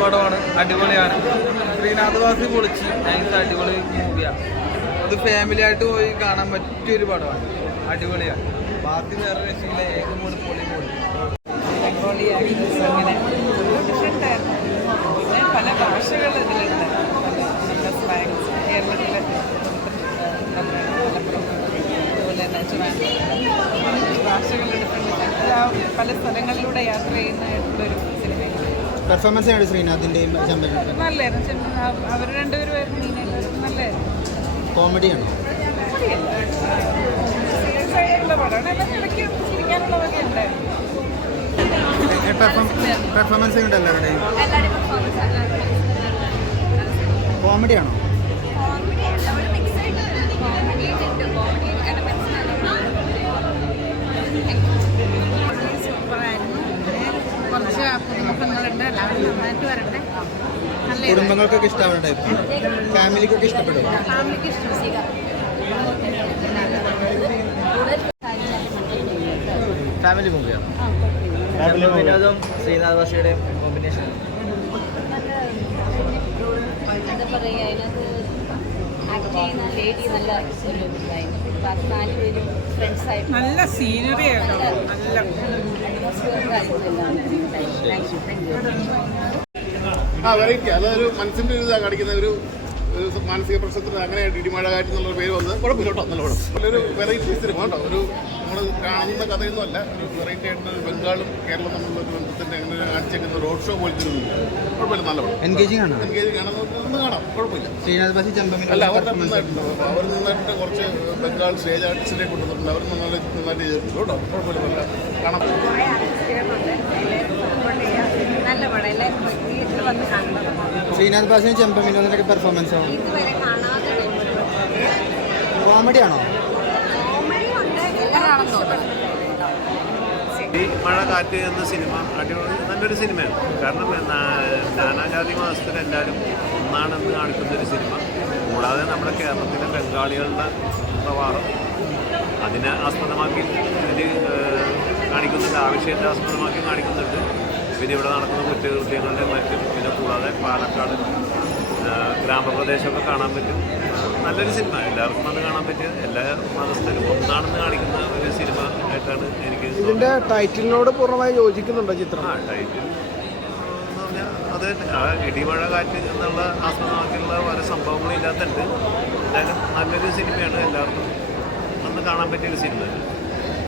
പടമാണ്, അടിപൊളിയാണ്. ശ്രീനാഥ് വാസി പൊളിച്ച് നൈസ് അടിപൊളി മൂവിയാണ്. അത് ഫാമിലി ആയിട്ട് പോയി കാണാൻ പറ്റിയൊരു പടമാണ്, അടിപൊളിയാണ്. ബാക്കി വേറെ രക്ഷയില്ല, ഏകമൂട് പൊളി പൊളി. അങ്ങനെ പിന്നെ പല ഭാഷകൾ ഇതിലുണ്ട്. നമ്മുടെ സ്ലാങ്സ് കേരളത്തിലെ മലപ്പുറം അതുപോലെ തന്നെ ട്രിവാൻഡ്രം ഭാഷകൾ ഡിഫറെൻറ്റ് പല സ്ഥലങ്ങളിലൂടെ യാത്ര ചെയ്യുന്നതായിട്ടുള്ളൊരു സിനിമയാണ്. പെർഫോമൻസ് ആണ് ശ്രീനാഥിൻ്റെയും നല്ലായിരുന്നു. അവർ രണ്ടുപേരും നല്ലായിരുന്നു. കോമഡിയാണോ? സീരിയസ് ആയിട്ടുള്ള പടമാണ്. എല്ലാം ഇടയ്ക്ക് ചിരിക്കാനുള്ളതൊക്കെ ഉണ്ടായിരുന്നു. പെർഫോമൻസ് ഉണ്ട് എല്ലാവരുടെയും. കോമഡിയാണോ? സൂപ്പറായിരുന്നു. കുറച്ച് പുതുമുഖങ്ങളുണ്ട്, എല്ലാവരും നന്നായിട്ട് വരട്ടെ. കുടുംബങ്ങൾക്കൊക്കെ ഇഷ്ടമാവട്ടെ, ഫാമിലിക്കൊക്കെ ഇഷ്ടപ്പെടും. ഫാമിലിക്ക് ഇഷ്ടം. ഫാമിലി മൂവിയാണ്. വിനോദം ശ്രീനാഥ് വാസിയുടെ കോമ്പിനേഷൻ. എന്താ പറയുക, അതിനകത്ത് ആക്ട് ചെയ്യുന്ന ലേഡി നല്ല ഒരു ഇതായിരുന്നു. ബാക്കി 4 പേരും ഫ്രണ്ട്സായിട്ട് നല്ല സീനറി ആയിരുന്നു. നല്ല അറ്റ്മോസ്ഫിയർ വെറൈറ്റി. അതൊരു മനസ്സിൻ്റെ ഒരു ഇതാണ് കാണിക്കുന്ന ഒരു മാനസിക പ്രശ്നത്തിന് അങ്ങനെ ഇടിമഴ കാറ്റ് എന്നുള്ള പേര് വന്നത് കുഴപ്പമില്ല കേട്ടോ. നല്ല പടം, നല്ലൊരു വെറൈറ്റി സിനിമ കേട്ടോ. ഒരു നമ്മൾ കാണുന്ന കഥയൊന്നും അല്ല, ഒരു വെറൈറ്റി ആയിട്ട് ബംഗാളും കേരളം തമ്മിലുള്ള ഒരു ബന്ധത്തിൻ്റെ അങ്ങനെ കാണിച്ചേക്കുന്ന റോഡ് ഷോ പോലത്തെ കുഴപ്പമില്ല. നല്ല പടം, എൻഗേജിംഗ് ആണ്. എൻഗേജിംഗ് ആണ്, ഒന്ന് കാണാം, കുഴപ്പമില്ല. ശ്രീനാഥ് വാസി ചെമ്പമിൽ അല്ല, അവർ നന്നായിട്ട് കുറച്ച് ബംഗാൾ സ്റ്റേജ് ആർട്ടിസ്റ്റിനെ കൊണ്ടുവന്നിട്ടുണ്ട്. അവർ നന്നായിട്ട് ചെയ്തിട്ടുണ്ട് കേട്ടോ. കുഴപ്പമില്ല, നല്ല കാണാം. നല്ല പടം, എല്ലാവരും തിയേറ്ററിൽ വന്ന് കാണുന്നത്. ശ്രീനാഥ് വാസിയും ചെമ്പമിനോദിൻ്റെ പെർഫോമൻസോ? ഇതുവരെ കാണാതെ കോമഡിയാണോ? ഈ മഴ കാറ്റ് എന്ന സിനിമ അടിപൊളി നല്ലൊരു സിനിമയാണ്. കാരണം നാനാജാതി മതസ്ഥരെല്ലാവരും ഒന്നാണെന്ന് കാണിക്കുന്നൊരു സിനിമ. കൂടാതെ നമ്മുടെ കേരളത്തിലെ ബംഗാളികളുടെ പ്രവാഹം അതിനെ ആസ്പദമാക്കി ഇതിൽ കാണിക്കുന്നുണ്ട്, ആവശ്യത്തെ ആസ്പദമാക്കി കാണിക്കുന്നുണ്ട്. പിന്നെ ഇവിടെ നടക്കുന്ന കുറ്റകൃത്യങ്ങളുടെ മറ്റും, പിന്നെ കൂടാതെ പാലക്കാട് ഗ്രാമപ്രദേശമൊക്കെ കാണാൻ പറ്റും. നല്ലൊരു സിനിമ, എല്ലാവർക്കും അത് കാണാൻ പറ്റിയ, എല്ലാ മതസ്ഥരും ഒന്നാണെന്ന് കാണിക്കുന്ന ഒരു സിനിമ ആയിട്ടാണ് എനിക്ക്. ഇതിന്റെ ടൈറ്റിലിനോട് പൂർണ്ണമായി യോജിക്കുന്നുണ്ടോ ചിത്രം? ടൈറ്റിൽ എന്ന് പറഞ്ഞാൽ അത് ആ ഇടിമഴ കാറ്റ് എന്നുള്ള ആസ്പദമാക്കിയുള്ള പല സംഭവങ്ങളും ഇല്ലാത്തുണ്ട്. എന്തായാലും നല്ലൊരു സിനിമയാണ്, എല്ലാവർക്കും അന്ന് കാണാൻ പറ്റിയൊരു സിനിമ.